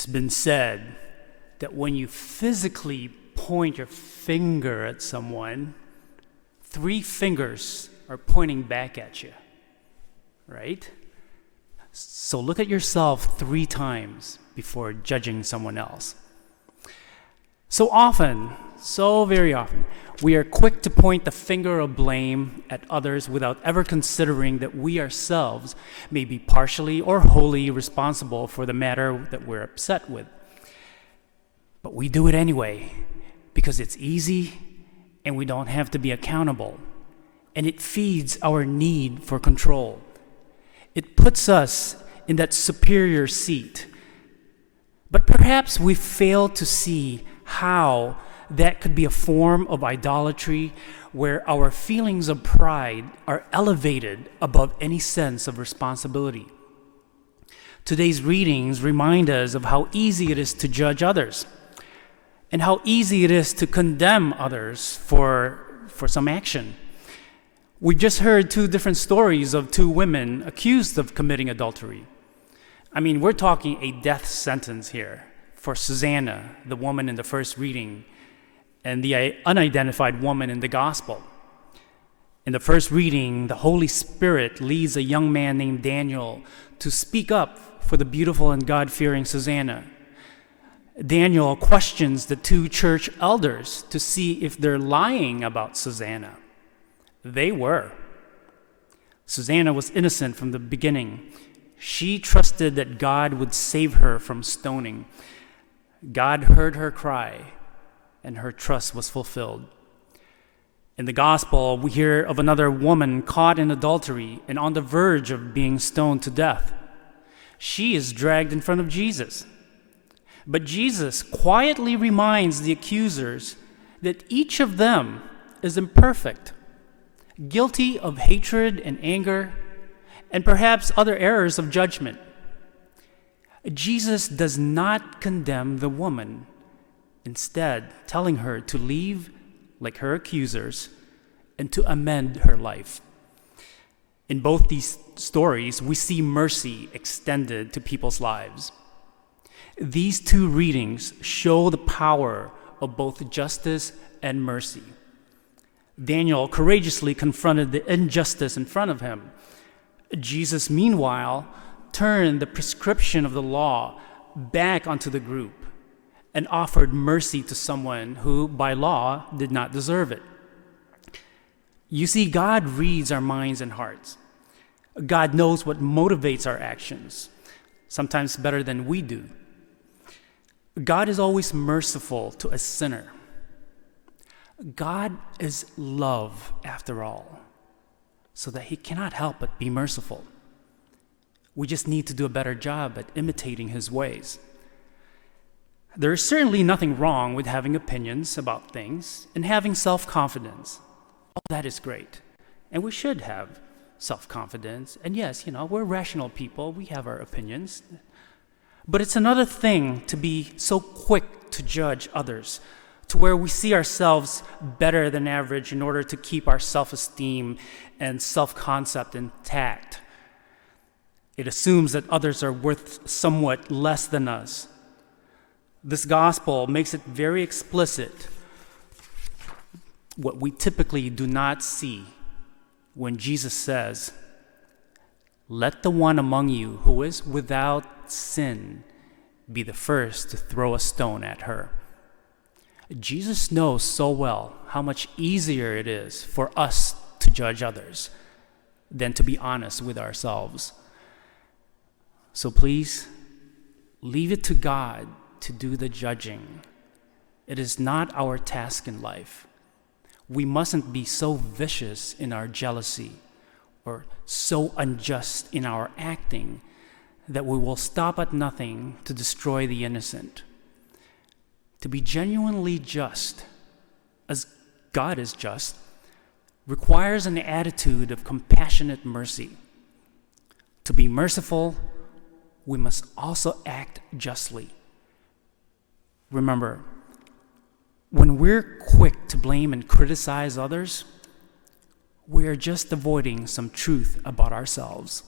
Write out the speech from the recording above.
It's been said that when you physically point your finger at someone, 3 fingers are pointing back at you, right? So look at yourself 3 times before judging someone else. So very often, we are quick to point the finger of blame at others without ever considering that we ourselves may be partially or wholly responsible for the matter that we're upset with. But we do it anyway because it's easy and we don't have to be accountable. And it feeds our need for control. It puts us in that superior seat. But perhaps we fail to see how that could be a form of idolatry where our feelings of pride are elevated above any sense of responsibility. Today's readings remind us of how easy it is to judge others and how easy it is to condemn others for some action. We just heard 2 different stories of 2 women accused of committing adultery. I mean, we're talking a death sentence here for Susanna, the woman in the first reading, and the unidentified woman in the gospel. In the first reading, the Holy Spirit leads a young man named Daniel to speak up for the beautiful and God-fearing Susanna. Daniel questions the 2 church elders to see if they're lying about Susanna. They were. Susanna was innocent from the beginning. She trusted that God would save her from stoning. God heard her cry, and her trust was fulfilled. In the gospel, we hear of another woman caught in adultery and on the verge of being stoned to death. She is dragged in front of Jesus. But Jesus quietly reminds the accusers that each of them is imperfect, guilty of hatred and anger, and perhaps other errors of judgment. Jesus does not condemn the woman, instead telling her to leave like her accusers and to amend her life. In both these stories, we see mercy extended to people's lives. These 2 readings show the power of both justice and mercy. Daniel courageously confronted the injustice in front of him. Jesus, meanwhile, turned the prescription of the law back onto the group and offered mercy to someone who, by law, did not deserve it. You see, God reads our minds and hearts. God knows what motivates our actions, sometimes better than we do. God is always merciful to a sinner. God is love, after all, so that he cannot help but be merciful. We just need to do a better job at imitating his ways. There is certainly nothing wrong with having opinions about things and having self-confidence. All that is great. And we should have self-confidence. And yes, we're rational people. We have our opinions. But it's another thing to be so quick to judge others, to where we see ourselves better than average in order to keep our self-esteem and self-concept intact. It assumes that others are worth somewhat less than us. This gospel makes it very explicit what we typically do not see when Jesus says, "Let the one among you who is without sin be the first to throw a stone at her." Jesus knows so well how much easier it is for us to judge others than to be honest with ourselves. So please, leave it to God to do the judging. It is not our task in life. We mustn't be so vicious in our jealousy or so unjust in our acting that we will stop at nothing to destroy the innocent. To be genuinely just, as God is just, requires an attitude of compassionate mercy. To be merciful, we must also act justly. Remember, when we're quick to blame and criticize others, we are just avoiding some truth about ourselves.